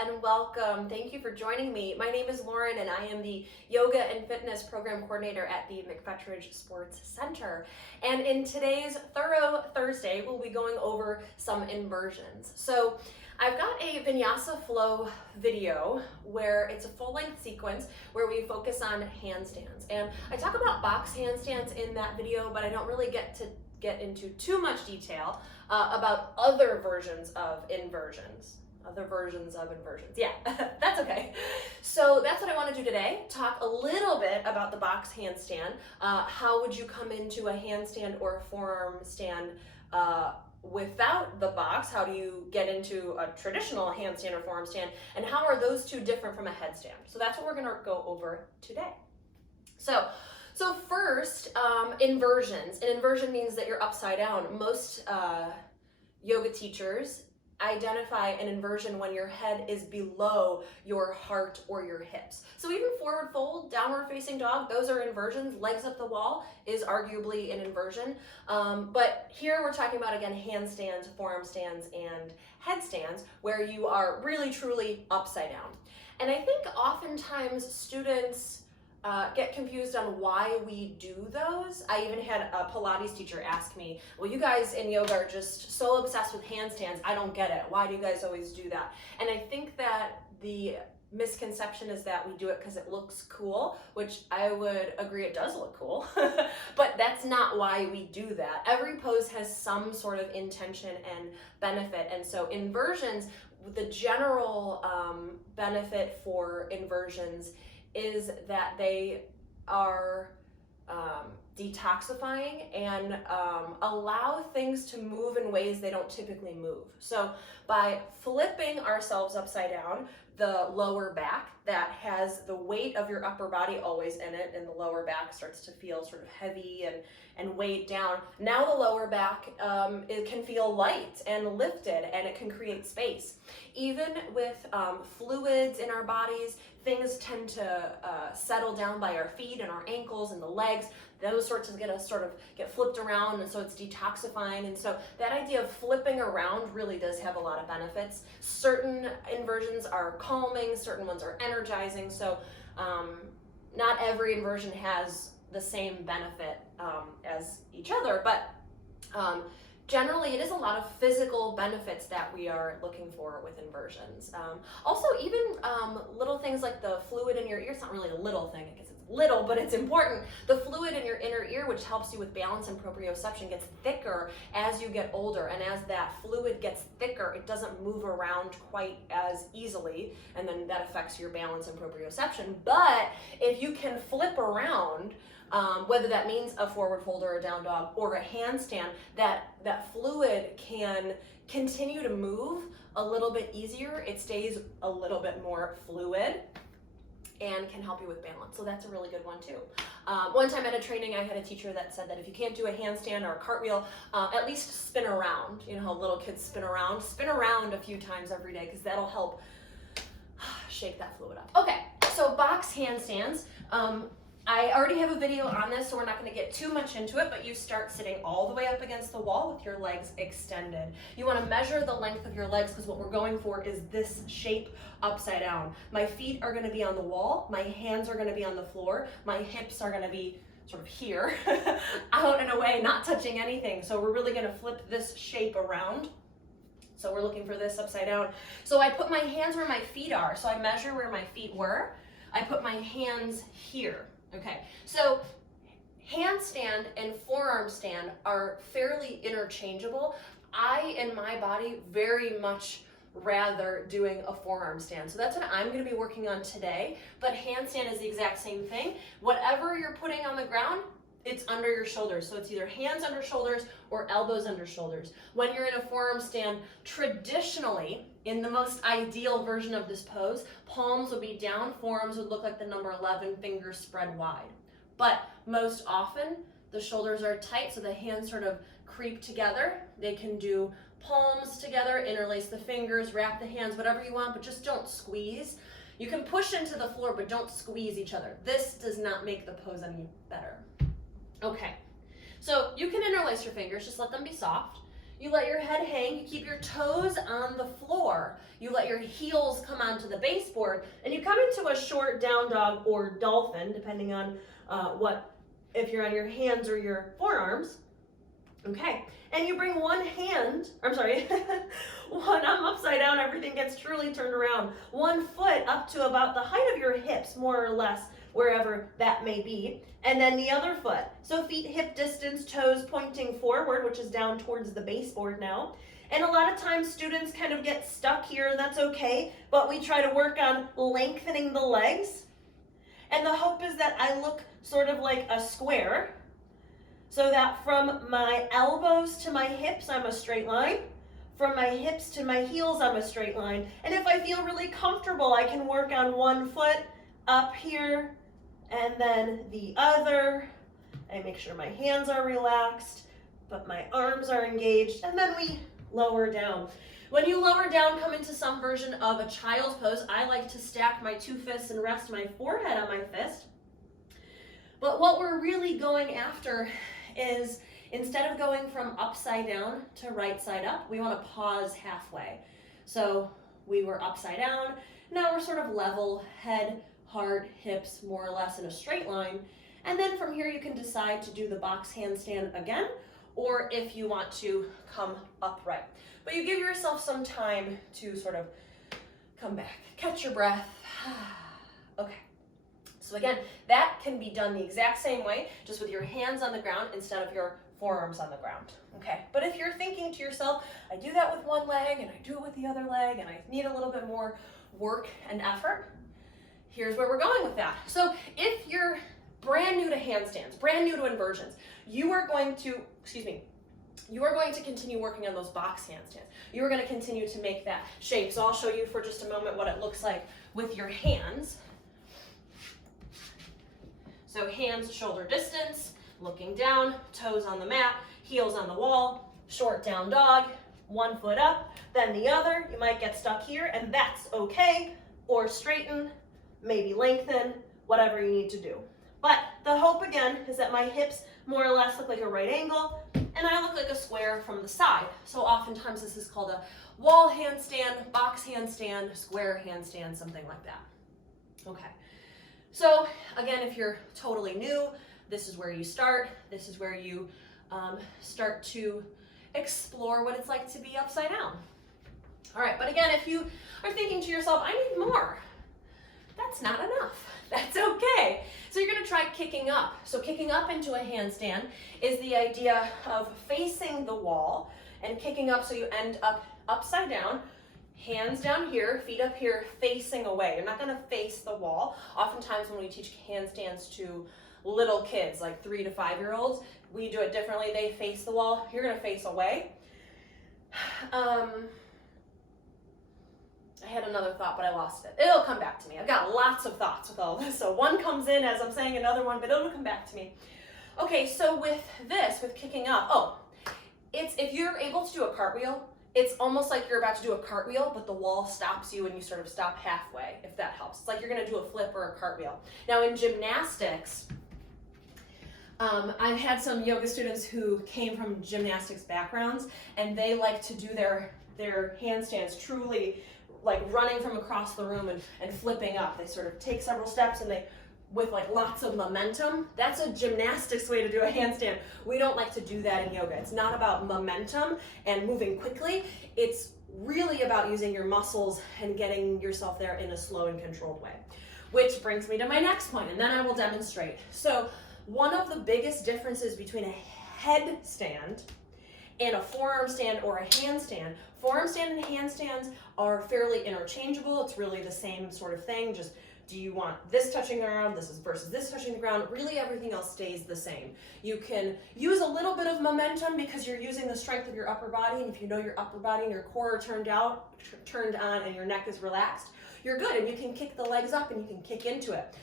and welcome. Thank you for joining me. My name is Lauren and I am the Yoga and Fitness Program Coordinator at the McFetridge Sports Center. And in today's Thorough Thursday, we'll be going over some inversions. So I've got a Vinyasa flow video where it's a full-length sequence where we focus on handstands. And I talk about box handstands in that video, but I don't really get into too much detail about other versions of inversions. Yeah, that's okay. So that's what I want to do today. Talk a little bit about the box handstand. How would you come into a handstand or a forearm stand without the box? How do you get into a traditional handstand or forearm stand? And how are those two different from a headstand? So that's what we're going to go over today. So first, inversions. An inversion means that you're upside down. Most yoga teachers identify an inversion when your head is below your heart or your hips. So even forward fold, downward facing dog, those are inversions. Legs up the wall is arguably an inversion. But here we're talking about, again, handstands, forearm stands, and headstands, where you are really truly upside down. And I think oftentimes students get confused on why we do those. I even had a Pilates teacher ask me, well, you guys in yoga are just so obsessed with handstands. I don't get it. Why do you guys always do that? And I think that the misconception is that we do it because it looks cool, which I would agree it does look cool, but that's not why we do that. Every pose has some sort of intention and benefit. And so inversions, the general benefit for inversions is that they are detoxifying and allow things to move in ways they don't typically move. So by flipping ourselves upside down, the lower back that has the weight of your upper body always in it, and the lower back starts to feel sort of heavy and weighed down. Now the lower back, it can feel light and lifted, and it can create space. Even with fluids in our bodies, things tend to settle down by our feet and our ankles and the legs. Those sorts of get flipped around, and so it's detoxifying. And so that idea of flipping around really does have a lot of benefits. Certain inversions are calming, certain ones are energizing. So not every inversion has the same benefit as each other, but generally, it is a lot of physical benefits that we are looking for with inversions. Also, even little things like the fluid in your ear. It's not really a little thing, I guess it's little, but it's important. The fluid in your inner ear, which helps you with balance and proprioception, gets thicker as you get older. And as that fluid gets thicker, it doesn't move around quite as easily, and then that affects your balance and proprioception. But if you can flip around, whether that means a forward fold or a down dog or a handstand, that fluid can continue to move a little bit easier. It stays a little bit more fluid and can help you with balance. So that's a really good one too. One time at a training, I had a teacher that said that if you can't do a handstand or a cartwheel, at least spin around. You know how little kids spin around? Spin around a few times every day, because that'll help shake that fluid up. Okay, so box handstands. I already have a video on this, so we're not going to get too much into it, but you start sitting all the way up against the wall with your legs extended. You want to measure the length of your legs, because what we're going for is this shape upside down. My feet are going to be on the wall, my hands are going to be on the floor, my hips are going to be sort of here, out and away, not touching anything. So we're really going to flip this shape around. So we're looking for this upside down. So I put my hands where my feet are. So I measure where my feet were. I put my hands here. Okay, so handstand and forearm stand are fairly interchangeable. I, in my body, very much rather doing a forearm stand. So that's what I'm going to be working on today. But handstand is the exact same thing. Whatever you're putting on the ground, it's under your shoulders. So it's either hands under shoulders or elbows under shoulders. When you're in a forearm stand, traditionally, in the most ideal version of this pose, palms would be down, forearms would look like the number 11, fingers spread wide. But most often, the shoulders are tight, so the hands sort of creep together. They can do palms together, interlace the fingers, wrap the hands, whatever you want, but just don't squeeze. You can push into the floor, but don't squeeze each other. This does not make the pose any better. Okay, so you can interlace your fingers, just let them be soft. You let your head hang, you keep your toes on the floor. You let your heels come onto the baseboard, and you come into a short down dog or dolphin, depending on if you're on your hands or your forearms. Okay, and you bring one arm upside down, everything gets truly turned around. One foot up to about the height of your hips, more or less, wherever that may be. And then the other foot. So feet hip distance, toes pointing forward, which is down towards the baseboard now. And a lot of times students kind of get stuck here, and that's okay, but we try to work on lengthening the legs. And the hope is that I look sort of like a square, so that from my elbows to my hips, I'm a straight line. From my hips to my heels, I'm a straight line. And if I feel really comfortable, I can work on one foot up here, and then the other. I make sure my hands are relaxed, but my arms are engaged, and then we lower down. When you lower down, come into some version of a child's pose. I like to stack my two fists and rest my forehead on my fist. But what we're really going after is, instead of going from upside down to right side up, we want to pause halfway. So we were upside down, now we're sort of level, head, heart, hips, more or less in a straight line. And then from here you can decide to do the box handstand again, or if you want to come upright. But you give yourself some time to sort of come back, catch your breath. Okay. So again, that can be done the exact same way, just with your hands on the ground instead of your forearms on the ground. Okay. But if you're thinking to yourself, I do that with one leg and I do it with the other leg and I need a little bit more work and effort, here's where we're going with that. So if you're brand new to handstands, brand new to inversions, you are going to continue working on those box handstands. You are going to continue to make that shape. So I'll show you for just a moment what it looks like with your hands. So hands shoulder distance, looking down, toes on the mat, heels on the wall, short down dog, one foot up, then the other. You might get stuck here, and that's okay. Or straighten, maybe lengthen, whatever you need to do. But the hope again is that my hips more or less look like a right angle, and I look like a square from the side. So oftentimes this is called a wall handstand, box handstand, square handstand, something like that. Okay. So again, if you're totally new, this is where you start. This is where you start to explore what it's like to be upside down. All right, but again, if you are thinking to yourself, I need more, that's not enough. That's okay. So you're going to try kicking up. So kicking up into a handstand is the idea of facing the wall and kicking up so you end up upside down, hands down here, feet up here, facing away. You're not going to face the wall. Oftentimes when we teach handstands to little kids, like 3 to 5 year olds, we do it differently. They face the wall. You're going to face away. I had another thought, but I lost it. It'll come back to me. I've got lots of thoughts with all this. So one comes in as I'm saying another one, but it'll come back to me. Okay, so with this, with kicking up, it's if you're able to do a cartwheel, it's almost like you're about to do a cartwheel, but the wall stops you and you sort of stop halfway, if that helps. It's like you're going to do a flip or a cartwheel. Now in gymnastics, I've had some yoga students who came from gymnastics backgrounds, and they like to do their handstands truly like running from across the room and flipping up. They sort of take several steps and with like lots of momentum. That's a gymnastics way to do a handstand. We don't like to do that in yoga. It's not about momentum and moving quickly. It's really about using your muscles and getting yourself there in a slow and controlled way. Which brings me to my next point, and then I will demonstrate. So one of the biggest differences between a headstand and a forearm stand or a handstand. Forearm stand and handstands are fairly interchangeable. It's really the same sort of thing. Just do you want this touching the ground, versus this touching the ground? Really everything else stays the same. You can use a little bit of momentum because you're using the strength of your upper body, and if you know your upper body and your core are turned on and your neck is relaxed, you're good, and you can kick the legs up and you can kick into it.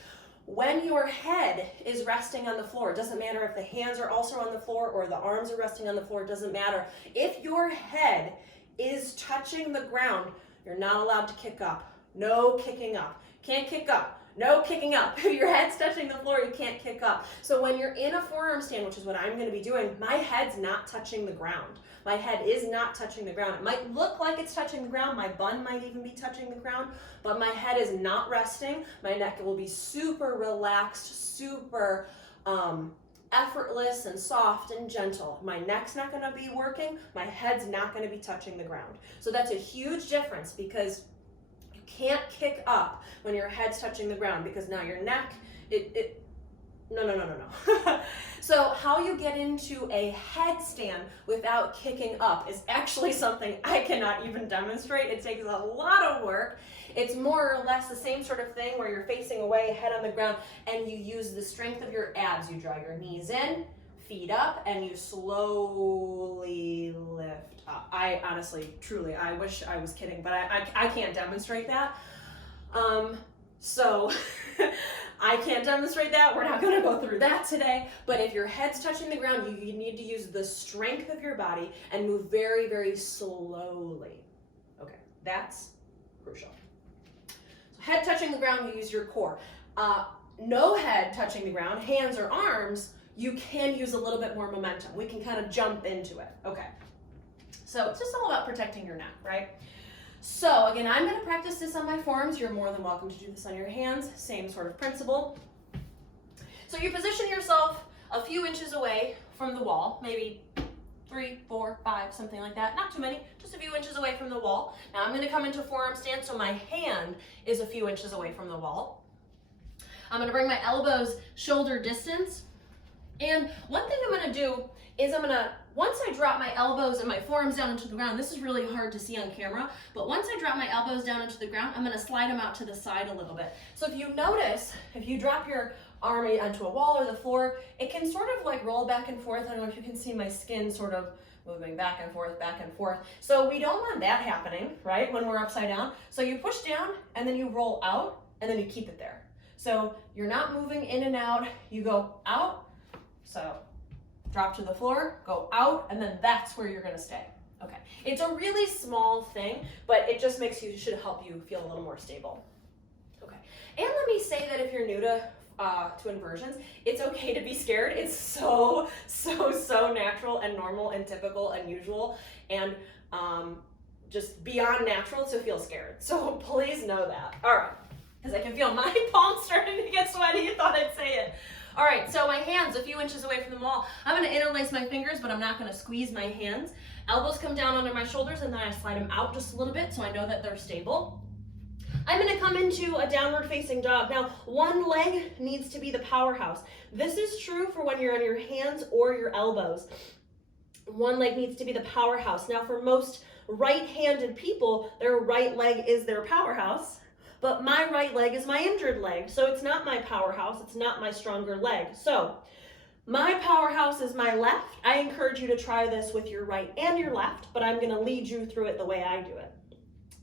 When your head is resting on the floor, it doesn't matter if the hands are also on the floor or the arms are resting on the floor, it doesn't matter. If your head is touching the ground, you're not allowed to kick up. No kicking up. Can't kick up. no kicking up. If your head's touching the floor, you can't kick up. So when you're in a forearm stand, which is what I'm going to be doing, my head's not touching the ground. My head is not touching the ground. It might look like it's touching the ground. My bun might even be touching the ground, but my head is not resting. My neck will be super relaxed, super effortless and soft and gentle. My neck's not going to be working. My head's not going to be touching the ground. So that's a huge difference, because you can't kick up when your head's touching the ground, because now your neck, no. So how you get into a headstand without kicking up is actually something I cannot even demonstrate. It takes a lot of work. It's more or less the same sort of thing where you're facing away, head on the ground, and you use the strength of your abs. You draw your knees in, feet up, and you slowly lift up. I honestly, truly, I wish I was kidding, but I can't demonstrate that. So I can't demonstrate that. We're not going to go through that today. But if your head's touching the ground, you need to use the strength of your body and move very, very slowly. Okay, that's crucial. So head touching the ground, you use your core. No head touching the ground, hands or arms, you can use a little bit more momentum. We can kind of jump into it. Okay. So it's just all about protecting your neck, right? So again, I'm going to practice this on my forearms. You're more than welcome to do this on your hands. Same sort of principle. So you position yourself a few inches away from the wall, maybe 3, 4, 5, something like that. Not too many, just a few inches away from the wall. Now I'm going to come into forearm stance, so my hand is a few inches away from the wall. I'm going to bring my elbows shoulder distance. And one thing I'm going to do is once I drop my elbows and my forearms down into the ground, this is really hard to see on camera, but once I drop my elbows down into the ground, I'm going to slide them out to the side a little bit. So if you notice, if you drop your arm onto a wall or the floor, it can sort of like roll back and forth. I don't know if you can see my skin sort of moving back and forth, back and forth. So we don't want that happening, right, when we're upside down. So you push down and then you roll out and then you keep it there. So you're not moving in and out, you go out, so drop to the floor, go out, and then that's where you're gonna stay. Okay, it's a really small thing, but it just should help you feel a little more stable. Okay, and let me say that if you're new to inversions, it's okay to be scared. It's so natural and normal and typical and usual and just beyond natural to feel scared. So please know that. All right, because I can feel my palms starting to get sweaty. You thought I'd say it. All right, so my hands a few inches away from the wall. I'm gonna interlace my fingers, but I'm not gonna squeeze my hands. Elbows come down under my shoulders, and then I slide them out just a little bit so I know that they're stable. I'm gonna come into a downward facing dog. Now, one leg needs to be the powerhouse. This is true for when you're on your hands or your elbows. One leg needs to be the powerhouse. Now, for most right-handed people, their right leg is their powerhouse. But my right leg is my injured leg, so it's not my powerhouse, it's not my stronger leg. So my powerhouse is my left. I encourage you to try this with your right and your left, but I'm gonna lead you through it the way I do it.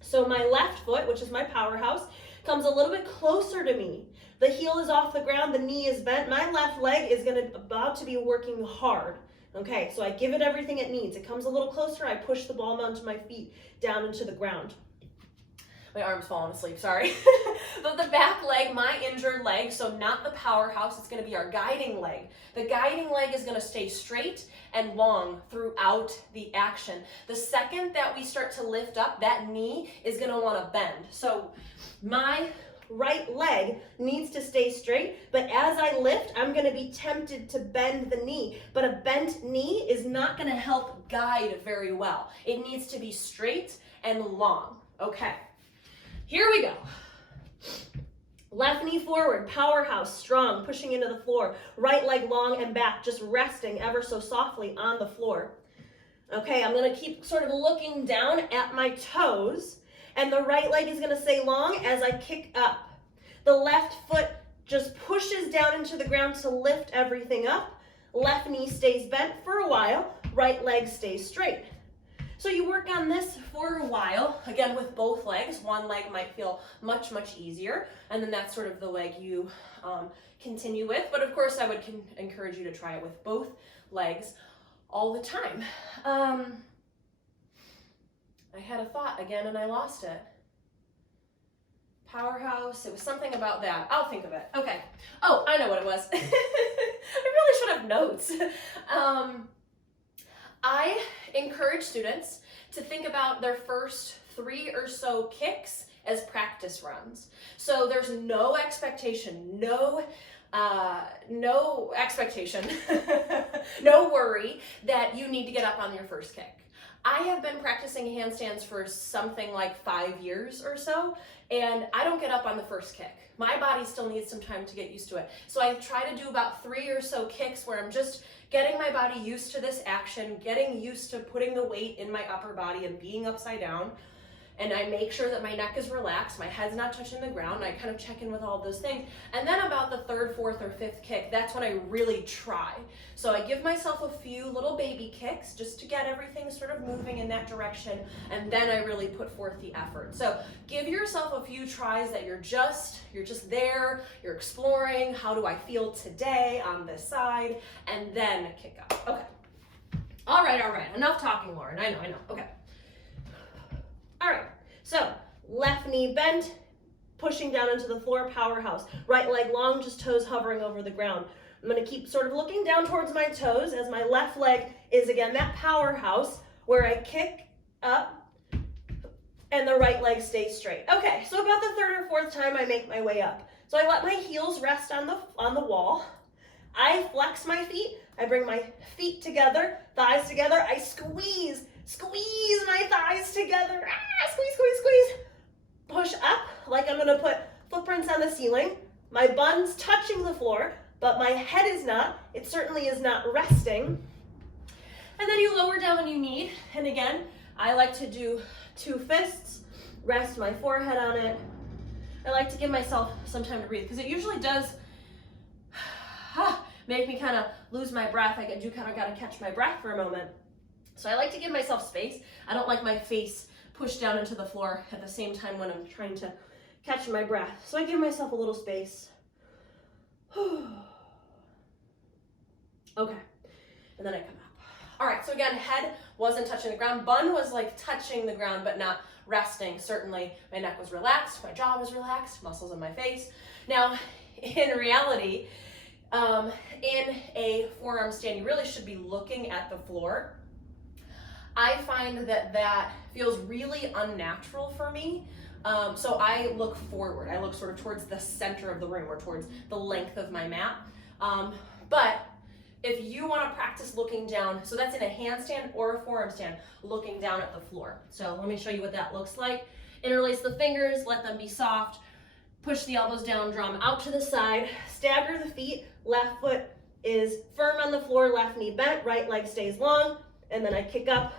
So my left foot, which is my powerhouse, comes a little bit closer to me. The heel is off the ground, the knee is bent. My left leg is about to be working hard. Okay, so I give it everything it needs. It comes a little closer, I push the ball onto my feet down into the ground. My arm's falling asleep, sorry. But the back leg, my injured leg, so not the powerhouse, it's gonna be our guiding leg. The guiding leg is gonna stay straight and long throughout the action. The second that we start to lift up, that knee is gonna wanna bend. So my right leg needs to stay straight, but as I lift, I'm gonna be tempted to bend the knee. But a bent knee is not gonna help guide very well. It needs to be straight and long, okay? Here we go. Left knee forward, powerhouse, strong, pushing into the floor. Right leg long and back, just resting ever so softly on the floor. Okay, I'm gonna keep sort of looking down at my toes, and the right leg is gonna stay long as I kick up. The left foot just pushes down into the ground to lift everything up. Left knee stays bent for a while, right leg stays straight. So you work on this for a while, again with both legs. One leg might feel much easier, and then that's sort of the leg you continue with. But of course I would encourage you to try it with both legs all the time. I had a thought again and I lost it. Powerhouse. It was something about that. I'll think of it. Okay. Oh, I know what it was. I really should have notes. I encourage students to think about their first 3 or so kicks as practice runs. So there's no expectation, no expectation, no worry that you need to get up on your first kick. I have been practicing handstands for something like 5 years or so, and I don't get up on the first kick. My body still needs some time to get used to it. So I try to do about 3 or so kicks where I'm just getting my body used to this action, getting used to putting the weight in my upper body and being upside down. And I make sure that my neck is relaxed, my head's not touching the ground. I kind of check in with all of those things. And then about the 3rd, 4th, or 5th kick, that's when I really try. So I give myself a few little baby kicks just to get everything sort of moving in that direction. And then I really put forth the effort. So give yourself a few tries that you're just there, you're exploring, how do I feel today on this side, and then kick up. Okay. All right. Enough talking, Lauren. I know. Okay. All right, so left knee bent, pushing down into the floor, powerhouse. Right leg long, just toes hovering over the ground. I'm gonna keep sort of looking down towards my toes as my left leg is, again, that powerhouse where I kick up and the right leg stays straight. Okay, so about the 3rd or 4th time I make my way up. So I let my heels rest on the wall. I flex my feet. I bring my feet together, thighs together. I squeeze my thighs together. Squeeze. Push up like I'm gonna put footprints on the ceiling. My bun's touching the floor, but my head is not. It certainly is not resting. And then you lower down when you need. And again, I like to do 2 fists, rest my forehead on it. I like to give myself some time to breathe because it usually does make me kind of lose my breath. I do kind of got to catch my breath for a moment. So I like to give myself space. I don't like my face pushed down into the floor at the same time when I'm trying to catch my breath. So I give myself a little space. Okay, and then I come up. All right, so again, head wasn't touching the ground. Bun was like touching the ground, but not resting. Certainly my neck was relaxed, my jaw was relaxed, muscles in my face. Now, in reality, in a forearm stand, you really should be looking at the floor. I find that feels really unnatural for me. So I look forward. I look sort of towards the center of the room or towards the length of my mat. But if you want to practice looking down, so that's in a handstand or a forearm stand, looking down at the floor. So let me show you what that looks like. Interlace the fingers, let them be soft. Push the elbows down, draw them out to the side. Stagger the feet. Left foot is firm on the floor, left knee bent, right leg stays long. And then I kick up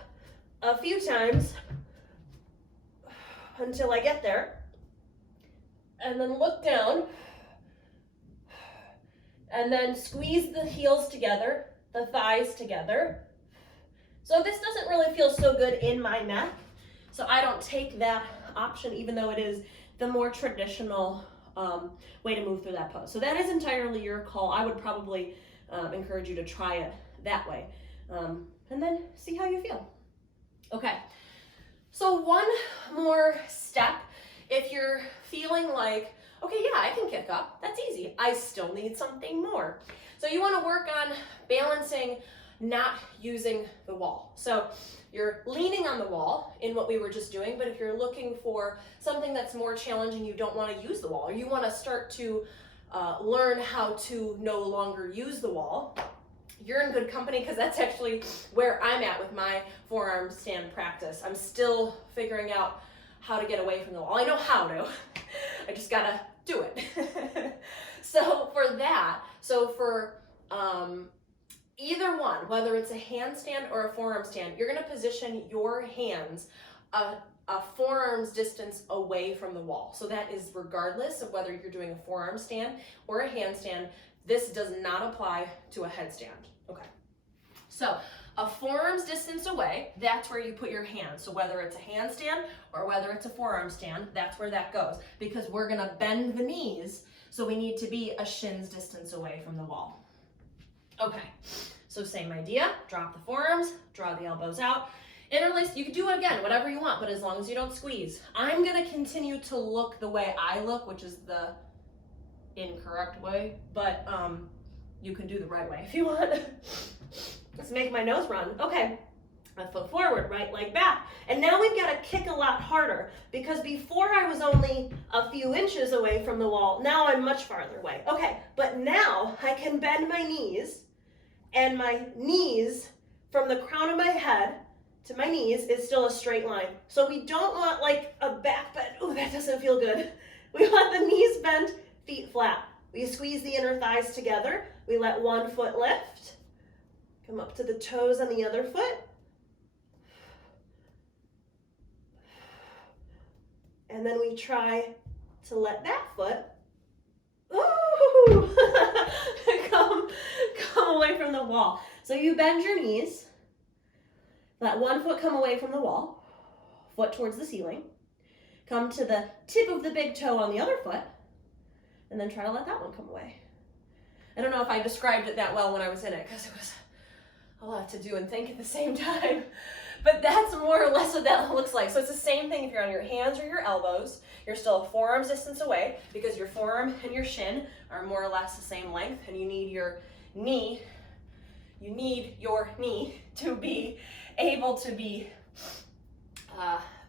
a few times until I get there. And then look down. And then squeeze the heels together, the thighs together. So this doesn't really feel so good in my neck. So I don't take that option, even though it is the more traditional way to move through that pose. So that is entirely your call. I would probably encourage you to try it that way. And then see how you feel. Okay, so one more step. If you're feeling like, okay, yeah, I can kick up, that's easy. I still need something more. So you want to work on balancing, not using the wall. So you're leaning on the wall in what we were just doing, but if you're looking for something that's more challenging, you don't want to use the wall, or you want to start to learn how to no longer use the wall, you're in good company, because that's actually where I'm at with my forearm stand practice. I'm still figuring out how to get away from the wall. I know how to, I just gotta do it. So for either one, whether it's a handstand or a forearm stand, you're gonna position your hands a forearm's distance away from the wall. So that is regardless of whether you're doing a forearm stand or a handstand. This does not apply to a headstand. Okay. So a forearm's distance away, that's where you put your hands. So whether it's a handstand or whether it's a forearm stand, that's where that goes, because we're gonna bend the knees, so we need to be a shin's distance away from the wall. Okay, so same idea, drop the forearms, draw the elbows out. Interlace, you can do it again, whatever you want, but as long as you don't squeeze. I'm gonna continue to look the way I look, which is the incorrect way, but you can do the right way if you want. Let's make my nose run. Okay, left foot forward, right leg back. And now we've got to kick a lot harder, because before I was only a few inches away from the wall. Now I'm much farther away. Okay, but now I can bend my knees, and my knees from the crown of my head to my knees is still a straight line. So we don't want like a back bend. Oh, that doesn't feel good. We want the knees bent, feet flat. We squeeze the inner thighs together. We let one foot lift. Come up to the toes on the other foot. And then we try to let that foot come away from the wall. So you bend your knees. Let one foot come away from the wall, foot towards the ceiling. Come to the tip of the big toe on the other foot, and then try to let that one come away. I don't know if I described it that well when I was in it, because it was a lot to do and think at the same time. But that's more or less what that looks like. So it's the same thing if you're on your hands or your elbows. You're still a forearm's distance away, because your forearm and your shin are more or less the same length, and you need your knee to be able to be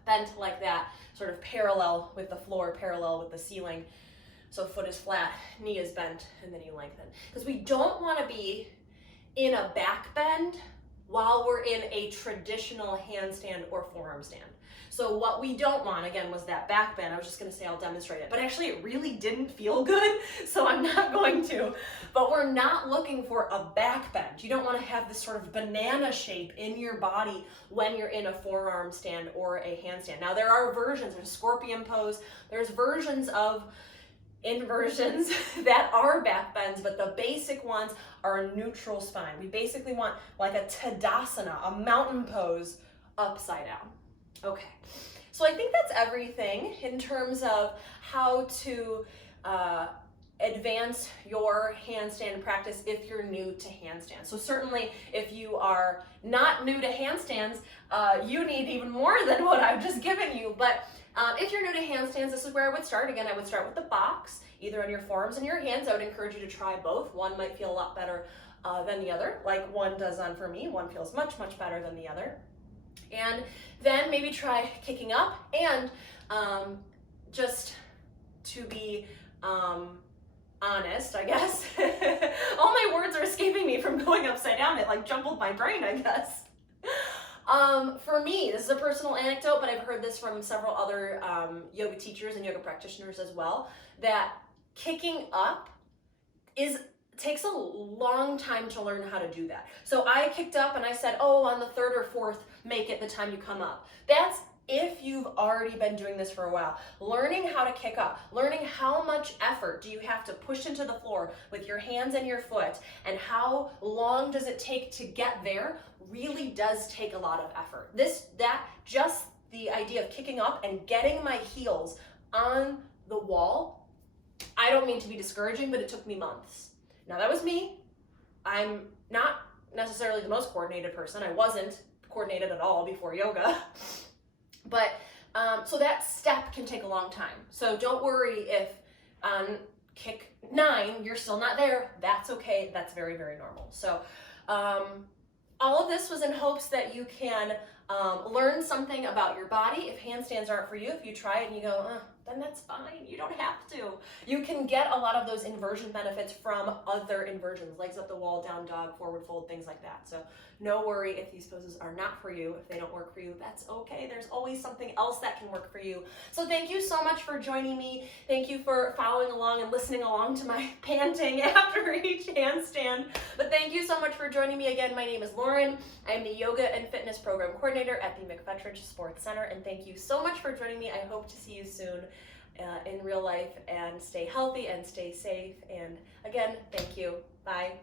bent like that, sort of parallel with the floor, parallel with the ceiling. So foot is flat, knee is bent, and then you lengthen. Because we don't want to be in a back bend while we're in a traditional handstand or forearm stand. So what we don't want, again, was that back bend. I was just gonna say I'll demonstrate it, but actually it really didn't feel good, so I'm not going to. But we're not looking for a back bend. You don't wanna have this sort of banana shape in your body when you're in a forearm stand or a handstand. Now there are versions, there's scorpion pose, there's versions of inversions that are back bends, but the basic ones are a neutral spine. We basically want like a Tadasana, a mountain pose upside down. Okay, so I think that's everything in terms of how to advance your handstand practice if you're new to handstands. So certainly if you are not new to handstands, you need even more than what I've just given you. But if you're new to handstands, this is where I would start. Again, I would start with the box, either on your forearms and your hands. I would encourage you to try both. One might feel a lot better than the other, like one does on for me. One feels much, much better than the other. And then maybe try kicking up, and just to be honest, I guess. All my words are escaping me from going upside down. It like jumbled my brain, I guess. For me, this is a personal anecdote, but I've heard this from several other yoga teachers and yoga practitioners as well, that kicking up takes a long time to learn how to do that. So I kicked up and I said, oh, on the third or fourth, make it the time you come up. That's if you've already been doing this for a while. Learning how to kick up, learning how much effort do you have to push into the floor with your hands and your foot, and how long does it take to get there, really does take a lot of effort. Just the idea of kicking up and getting my heels on the wall, I don't mean to be discouraging, but it took me months. Now that was me. I'm not necessarily the most coordinated person. I wasn't coordinated at all before yoga. But so that step can take a long time. So don't worry if on kick 9 you're still not there. That's okay. That's very, very normal. So all of this was in hopes that you can learn something about your body. If handstands aren't for you, if you try it and you go, then that's fine. You don't have to. You can get a lot of those inversion benefits from other inversions, legs up the wall, down dog, forward fold, things like that. So no worry if these poses are not for you. If they don't work for you, that's okay. There's always something else that can work for you. So thank you so much for joining me. Thank you for following along and listening along to my panting after each handstand. But thank you so much for joining me again. My name is Lauren. I'm the Yoga and Fitness Program Coordinator at the McFetridge Sports Center. And thank you so much for joining me. I hope to see you soon in real life, and stay healthy and stay safe. And again, thank you. Bye.